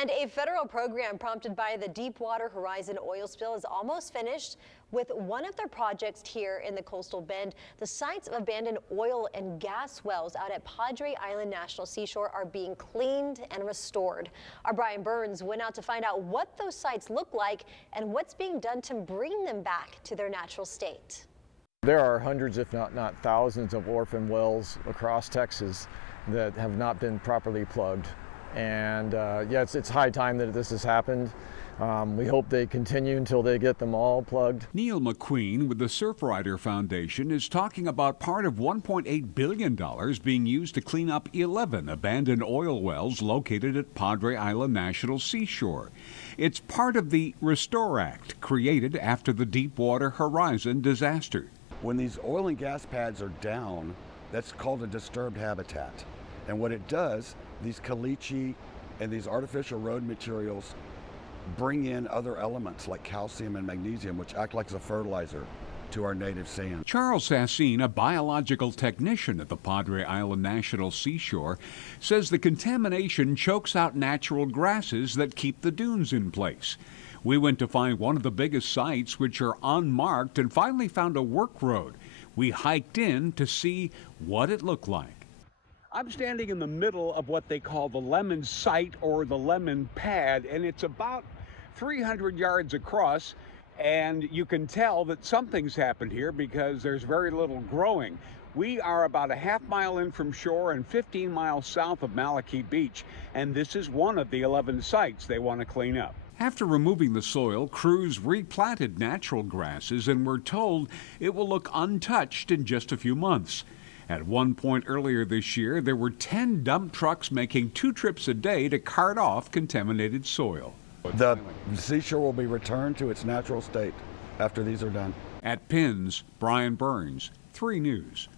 And a federal program prompted by the Deepwater Horizon oil spill is almost finished with one of their projects here in the coastal bend. The sites of abandoned oil and gas wells out at Padre Island National Seashore are being cleaned and restored. Our Brian Burns went out to find out what those sites look like and what's being done to bring them back to their natural state. There are hundreds, if not thousands, of orphan wells across Texas that have not been properly plugged. And yeah, it's high time that this has happened. We hope they continue until they get them all plugged. Neil McQueen with the Surfrider Foundation is talking about part of $1.8 billion being used to clean up 11 abandoned oil wells located at Padre Island National Seashore. It's part of the Restore Act created after the Deepwater Horizon disaster. When these oil and gas pads are down, that's called a disturbed habitat. And what it does, these caliche and these artificial road materials bring in other elements like calcium and magnesium, which act like a fertilizer to our native sand. Charles Sassine, a biological technician at the Padre Island National Seashore, says the contamination chokes out natural grasses that keep the dunes in place. We went to find one of the biggest sites, which are unmarked, and finally found a work road. We hiked in to see what it looked like. I'm standing in the middle of what they call the lemon site or the lemon pad, and it's about 300 yards across, and you can tell that something's happened here because there's very little growing. We are about a half mile in from shore and 15 miles south of Malachite Beach, and this is one of the 11 sites they want to clean up. After removing the soil, crews replanted natural grasses and were told it will look untouched in just a few months. At one point earlier this year, there were 10 dump trucks making 2 trips a day to cart off contaminated soil. The seashore will be returned to its natural state after these are done. At Pins, Brian Burns, 3 News.